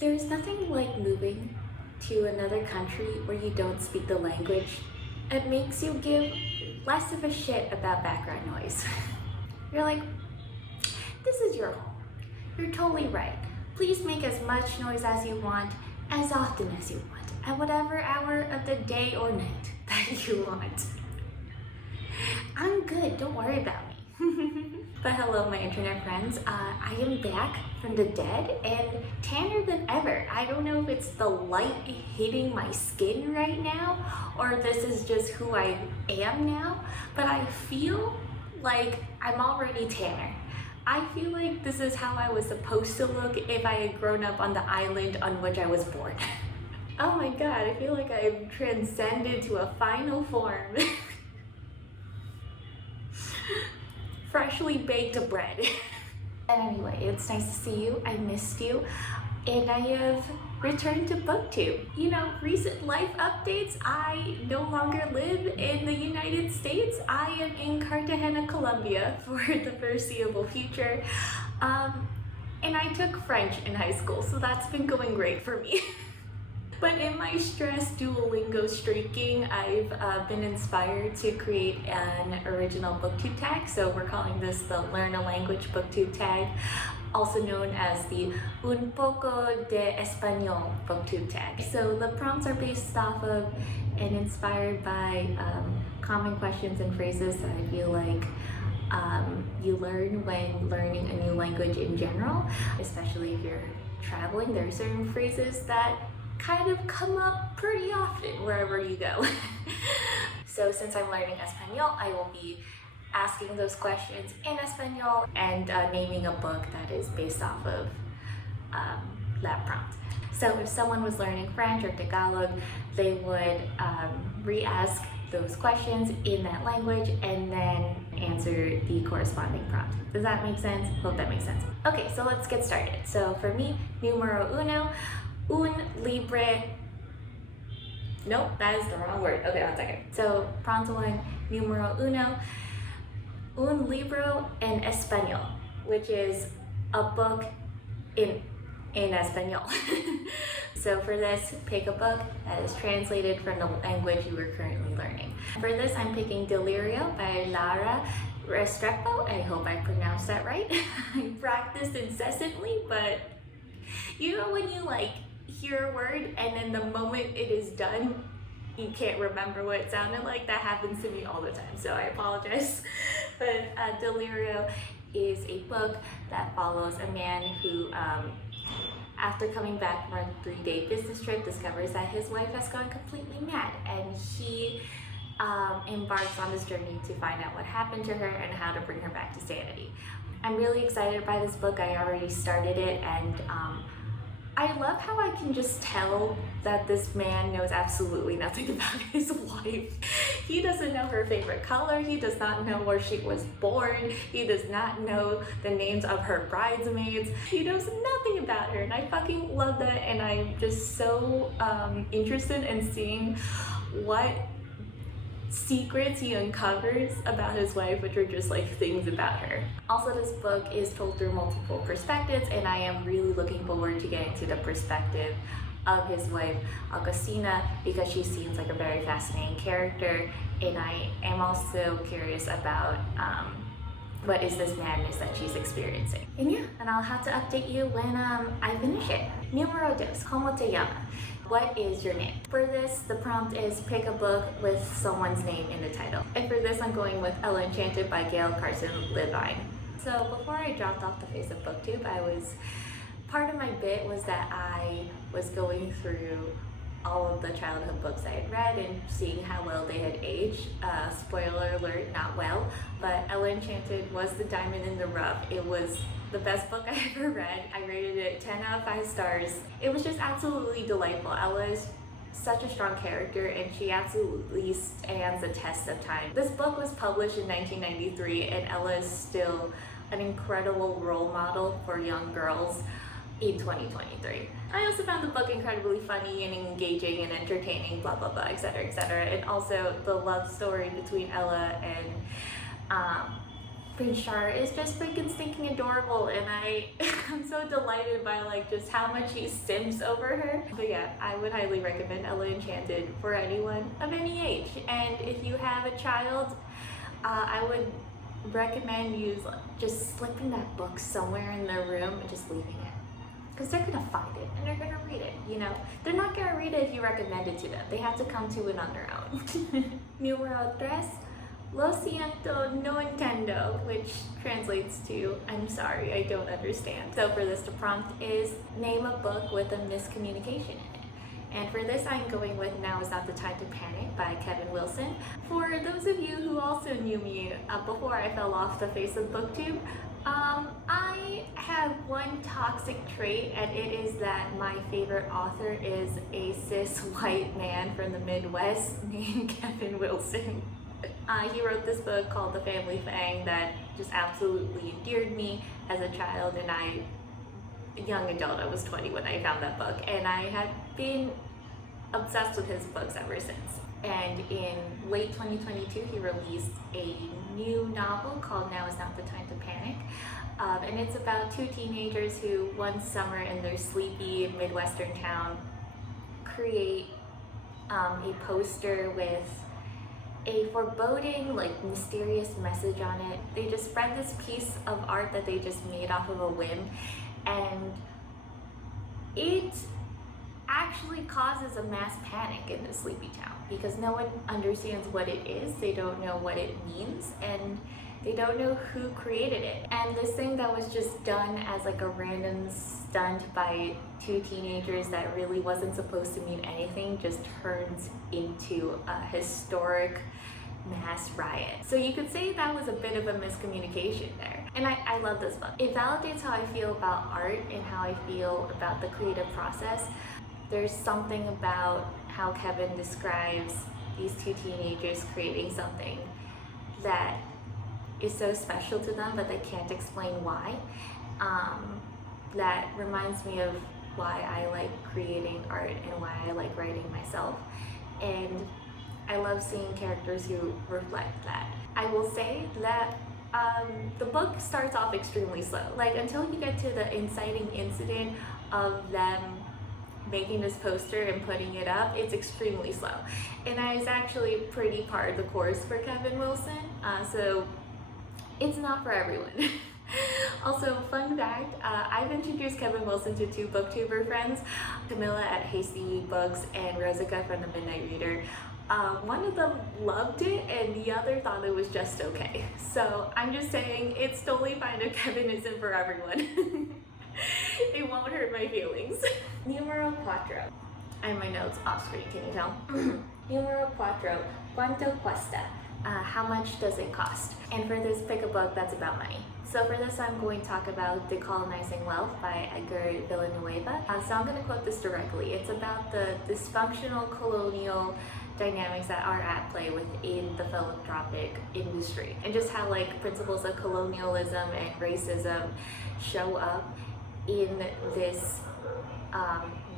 There's nothing like moving to another country where you don't speak the language. It makes you give less of a shit about background noise. You're like, this is your home. You're totally right. Please make as much noise as you want, as often as you want, at whatever hour of the day or night that you want. I'm good, don't worry about me. But hello, my internet friends. I am back from the dead and tanner than ever. I don't know if it's the light hitting my skin right now or this is just who I am now, but I feel like I'm already tanner. I feel like this is how I was supposed to look if I had grown up on the island on which I was born. Oh my god, I feel like I've transcended to a final form. Freshly baked bread. And anyway, it's nice to see you. I missed you. And I have returned to Booktube. You know, recent life updates. I no longer live in the United States. I am in Cartagena, Colombia for the foreseeable future. And I took French in high school, so that's been going great for me. But in my stress-Duolingo-streaking, I've been inspired to create an original Booktube tag. So we're calling this the Learn a Language Booktube tag, also known as the Un poco de Español Booktube tag. So the prompts are based off of and inspired by common questions and phrases that I feel like you learn when learning a new language in general, especially if you're traveling. There are certain phrases that kind of come up pretty often wherever you go. So since I'm learning Espanol, I will be asking those questions in Espanol and naming a book that is based off of that prompt. So if someone was learning French or Tagalog, they would re-ask those questions in that language and then answer the corresponding prompt. Does that make sense? Hope that makes sense. Okay, so let's get started. So for me, Número Uno, un libre. Nope, that is the wrong word. Okay, 1 second. So prompt one, Número Uno, un libro en español, which is a book in español. So for this, pick a book that is translated from the language you are currently learning. For this, I'm picking Deliro by Laura, Restrepo. I hope I pronounced that right. I practiced incessantly, but you know when you like hear a word and then the moment it is done, you can't remember what it sounded like? That happens to me all the time, so I apologize. But Deliro is a book that follows a man who, after coming back from a 3-day business trip, discovers that his wife has gone completely mad, and he embarks on this journey to find out what happened to her and how to bring her back to sanity. I'm really excited by this book. I already started it, and I love how I can just tell that this man knows absolutely nothing about his wife. He doesn't know her favorite color, he does not know where she was born, he does not know the names of her bridesmaids, he knows nothing about her, and I fucking love that, and I'm just so interested in seeing what secrets he uncovers about his wife, which are just like things about her. Also, this book is told through multiple perspectives, and I am really looking forward to getting to the perspective of his wife, Augustina, because she seems like a very fascinating character, and I am also curious about what is this madness that she's experiencing. And yeah, and I'll have to update you when I finish it. Número dos, ¿Cómo te llamas? What is your name? For this, the prompt is pick a book with someone's name in the title. And for this, I'm going with Enchanted by Gail, Carson, Levine. So before I dropped off the face of Booktube, part of my bit was that I was going through all of the childhood books I had read and seeing how well they had aged. Spoiler alert, not well, but Enchanted was the diamond in the rough. It was the best book I ever read. I rated it 10 out of 5 stars. It was just absolutely delightful. Ella is such a strong character, and she absolutely stands the test of time. This book was published in 1993, and Ella is still an incredible role model for young girls in 2023. I also found the book incredibly funny and engaging and entertaining, blah blah blah, etc, etc. And also the love story between Ella and Prince Char is just freaking stinking adorable, and I'm so delighted by like just how much he sims over her. But yeah, I would highly recommend Ella Enchanted for anyone of any age. And if you have a child, I would recommend you just slipping that book somewhere in their room and just leaving it. Because they're gonna find it and they're gonna read it, you know? They're not gonna read it if you recommend it to them. They have to come to it on their own. Número Tres, Lo siento, no entiendo, which translates to, I'm sorry, I don't understand. So for this, the prompt is name a book with a miscommunication in it. And for this, I'm going with Now Is Not the Time to Panic by Kevin Wilson. For those of you who also knew me before I fell off the face of Booktube, I have one toxic trait, and it is that my favorite author is a cis white man from the Midwest named Kevin Wilson. He wrote this book called The Family Fang that just absolutely endeared me as a child, and young adult, I was 20 when I found that book, and I had been obsessed with his books ever since. And in late 2022, he released a new novel called Now Is Not the Time to Panic. And it's about two teenagers who one summer in their sleepy Midwestern town create a poster with a foreboding, like mysterious message on it. They just spread this piece of art that they just made off of a whim, and it actually causes a mass panic in the sleepy town because no one understands what it is, they don't know what it means, and they don't know who created it. And this thing that was just done as like a random stunt by two teenagers that really wasn't supposed to mean anything just turns into a historic mass riot. So you could say that was a bit of a miscommunication there. And I love this book. It validates how I feel about art and how I feel about the creative process. There's something about how Kevin describes these two teenagers creating something that is so special to them, but they can't explain why. That reminds me of why I like creating art and why I like writing myself. And I love seeing characters who reflect that. I will say that the book starts off extremely slow. Like until you get to the inciting incident of them making this poster and putting it up, it's extremely slow. And it's actually pretty par the course for Kevin Wilson. So it's not for everyone. Also, fun fact, I've introduced Kevin Wilson to two booktuber friends, Camilla at Hasty Books and Rosica from the Midnight Reader. One of them loved it and the other thought it was just okay. So I'm just saying it's totally fine if Kevin isn't for everyone. It won't hurt my feelings. Número Cuatro. I have my notes off screen, can you tell? Número Cuatro. Cuánto cuesta? How much does it cost? And for this, pick a book that's about money. So for this, I'm going to talk about Decolonizing Wealth by Edgar Villanueva. So I'm going to quote this directly. It's about the dysfunctional colonial dynamics that are at play within the philanthropic industry, and just how like principles of colonialism and racism show up in this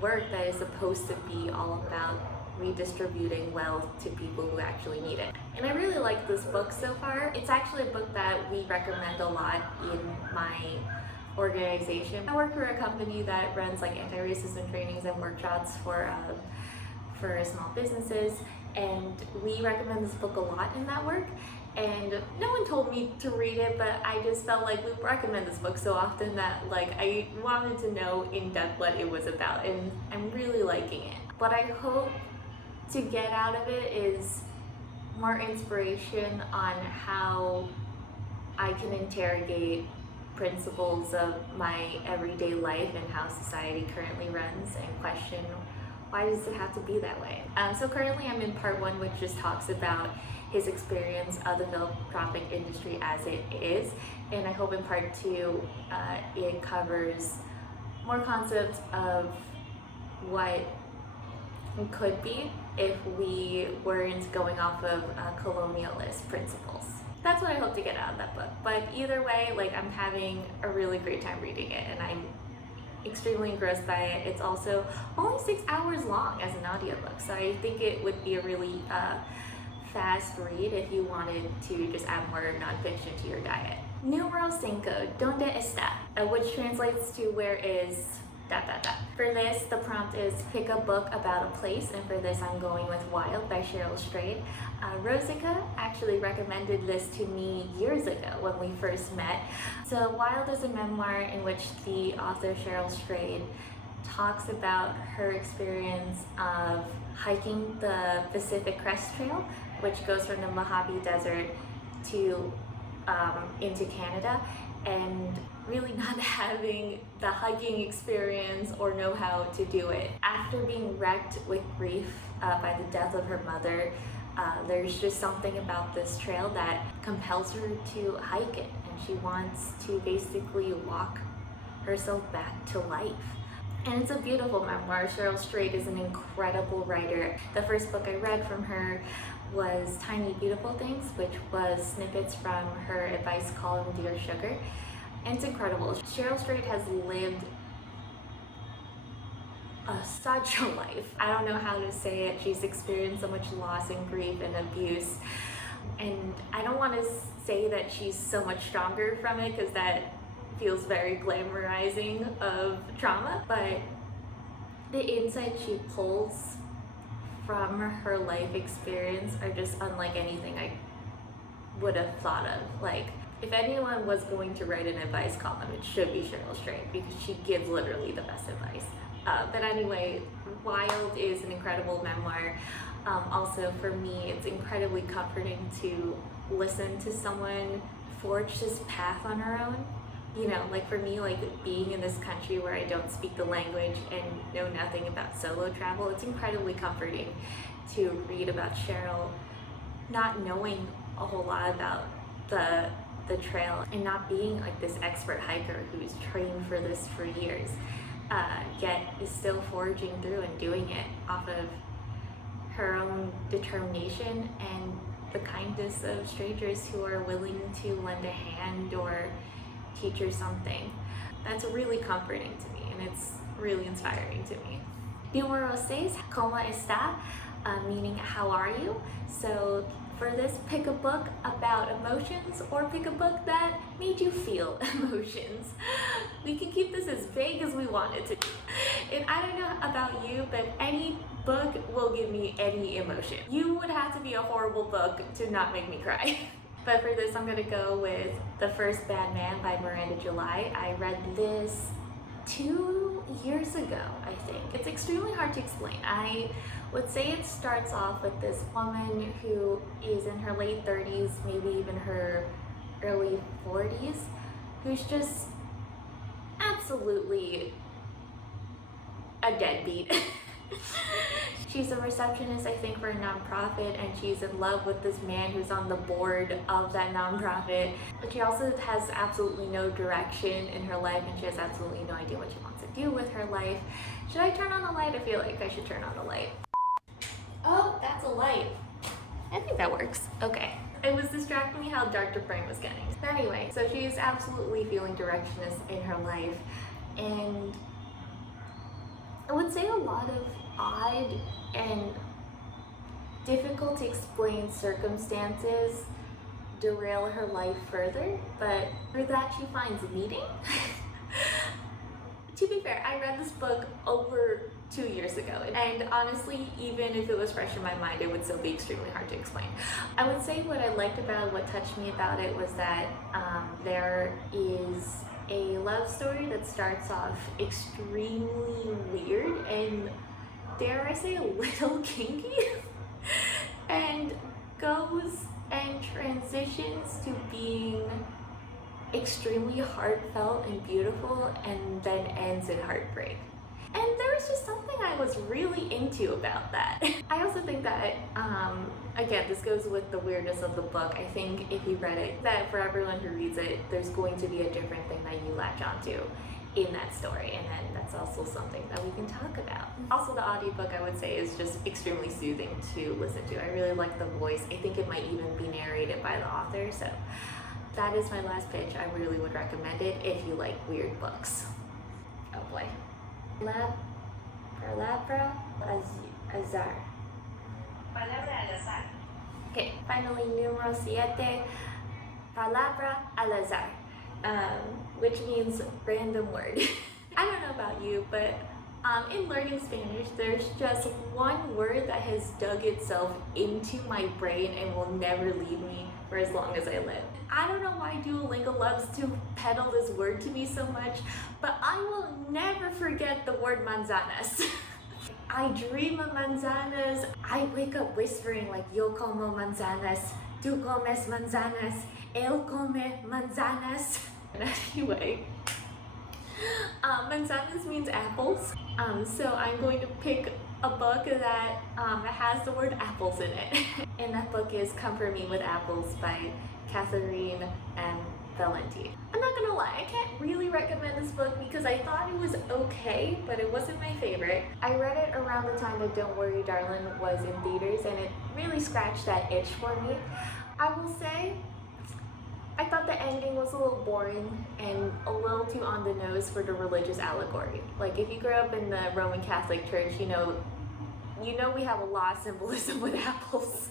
work that is supposed to be all about redistributing wealth to people who actually need it. And I really like this book so far. It's actually a book that we recommend a lot in my organization. I work for a company that runs like anti-racism trainings and workshops for small businesses, and we recommend this book a lot in that work. And no one told me to read it, but I just felt like we recommend this book so often that like I wanted to know in depth what it was about, and I'm really liking it. What I hope to get out of it is more inspiration on how I can interrogate principles of my everyday life and how society currently runs, and question why does it have to be that way. So currently I'm in part one, which just talks about his experience of the philanthropic industry as it is, and I hope in part two it covers more concepts of what it could be if we weren't going off of colonialist principles. That's what I hope to get out of that book. But either way, like I'm having a really great time reading it, and I'm extremely engrossed by it. It's also only 6 hours long as an audiobook, so I think it would be a really fast read if you wanted to just add more nonfiction to your diet. Número cinco, ¿dónde está? Which translates to where is ... For this, the prompt is pick a book about a place, and for this I'm going with Wild by Cheryl Strayed. Rosica actually recommended this to me years ago when we first met. So Wild is a memoir in which the author Cheryl Strayed talks about her experience of hiking the Pacific Crest Trail, which goes from the Mojave Desert to into Canada, and really not having the hiking experience or know how to do it. After being wrecked with grief by the death of her mother, there's just something about this trail that compels her to hike it, and she wants to basically walk herself back to life. And it's a beautiful memoir. Cheryl Strayed is an incredible writer. The first book I read from her was Tiny Beautiful Things, which was snippets from her advice column, Dear Sugar. And it's incredible. Cheryl Strayed has lived such a life. I don't know how to say it. She's experienced so much loss and grief and abuse. And I don't want to say that she's so much stronger from it, because that feels very glamorizing of trauma, but the insight she pulls from her life experience are just unlike anything I would have thought of. Like, if anyone was going to write an advice column, it should be Cheryl Strayed, because she gives literally the best advice. But anyway, Wild is an incredible memoir. Also for me, it's incredibly comforting to listen to someone forge this path on her own. You know, like for me, like being in this country where I don't speak the language and know nothing about solo travel, it's incredibly comforting to read about Cheryl not knowing a whole lot about the trail and not being like this expert hiker who's trained for this for years, yet is still forging through and doing it off of her own determination and the kindness of strangers who are willing to lend a hand or teach her something. That's really comforting to me, and it's really inspiring to me. Número seis, ¿Cómo está? Meaning how are you? So for this, pick a book about emotions or pick a book that made you feel emotions. We can keep this as vague as we want it to be. And I don't know about you, but any book will give me any emotion. You would have to be a horrible book to not make me cry. But for this, I'm gonna go with The First Bad Man by Miranda July. I read this 2 years ago, I think. It's extremely hard to explain. I would say it starts off with this woman who is in her late 30s, maybe even her early 40s, who's just absolutely a deadbeat. She's a receptionist, I think, for a nonprofit, and she's in love with this man who's on the board of that nonprofit. But she also has absolutely no direction in her life, and she has absolutely no idea what she wants to do with her life. Should I turn on the light? I feel like I should turn on the light. Oh, that's a light. I think that works. Okay. It was distracting me how dark the frame was getting. But anyway, so she's absolutely feeling directionless in her life, and I would say a lot of odd and difficult to explain circumstances derail her life further, but through that she finds meaning. To be fair, I read this book over 2 years ago, and honestly, even if it was fresh in my mind, it would still be extremely hard to explain. I would say what I liked about it, what touched me about it, was that there is a love story that starts off extremely weird and, dare I say, a little kinky, and goes and transitions to being extremely heartfelt and beautiful, and then ends in heartbreak. And there was just something I was really into about that. I also think that, again, this goes with the weirdness of the book. I think if you read it, that for everyone who reads it, there's going to be a different thing that you latch onto in that story, and then that's also something that we can talk about. Also, the audiobook, I would say, is just extremely soothing to listen to. I really like the voice. I think it might even be narrated by the author, so that is my last pitch. I really would recommend it if you like weird books. Oh boy. Palabra azar. Palabra al azar. Okay, finally, Número Siete. palabra al azar, which means random word. I don't know about you, but in learning Spanish, there's just one word that has dug itself into my brain and will never leave me for as long as I live. I don't know why Duolingo loves to peddle this word to me so much, but I will never forget the word manzanas. I dream of manzanas. I wake up whispering like, yo como manzanas, tú comes manzanas, él come manzanas. Anyway, manzanas means apples. So I'm going to pick a book that has the word apples in it. And that book is Comfort Me with Apples by Catherynne and Valente. I'm not gonna lie, I can't really recommend this book because I thought it was okay, but it wasn't my favorite. I read it around the time that Don't Worry Darling was in theaters, and it really scratched that itch for me. I will say, I thought the ending was a little boring and a little too on the nose for the religious allegory. Like, if you grew up in the Roman Catholic Church, you know we have a lot of symbolism with apples.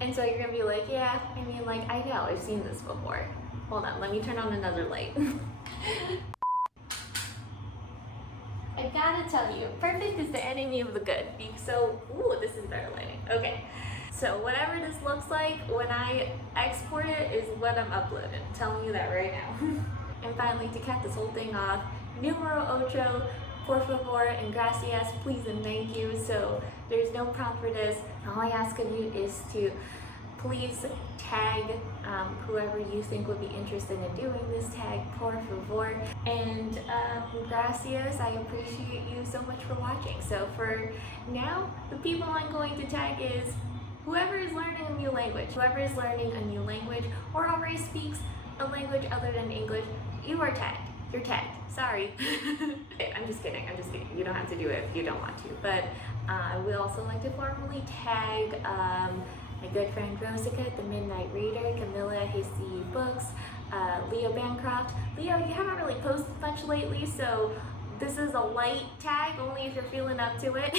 And so you're gonna be like, yeah, I mean, like, I know, I've seen this before. Hold on, let me turn on another light. I gotta tell you, perfect is the enemy of the good. So, ooh, this is better lighting. Okay, so whatever this looks like when I export it is what I'm uploading. I'm telling you that right now. And finally, to cap this whole thing off, Número Ocho, por favor and gracias, please and thank you. So there's no prompt for this. All I ask of you is to please tag whoever you think would be interested in doing this tag, por favor. And gracias, I appreciate you so much for watching. So for now, the people I'm going to tag is whoever is learning a new language. Whoever is learning a new language or already speaks a language other than English, you are tagged. You're tagged. Sorry. I'm just kidding. You don't have to do it if you don't want to. But I would also like to formally tag my good friend Rosica, the Midnight Reader, Camilla, Hasty Books, Leo Bancroft. Leo, you haven't really posted much lately, so this is a light tag, only if you're feeling up to it.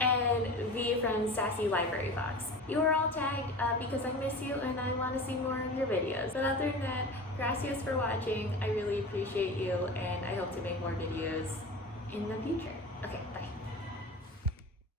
And V from Sassy Library Fox. You are all tagged because I miss you and I want to see more of your videos. But other than that, gracias for watching. I really appreciate you and I hope to make more videos in the future. Okay, bye.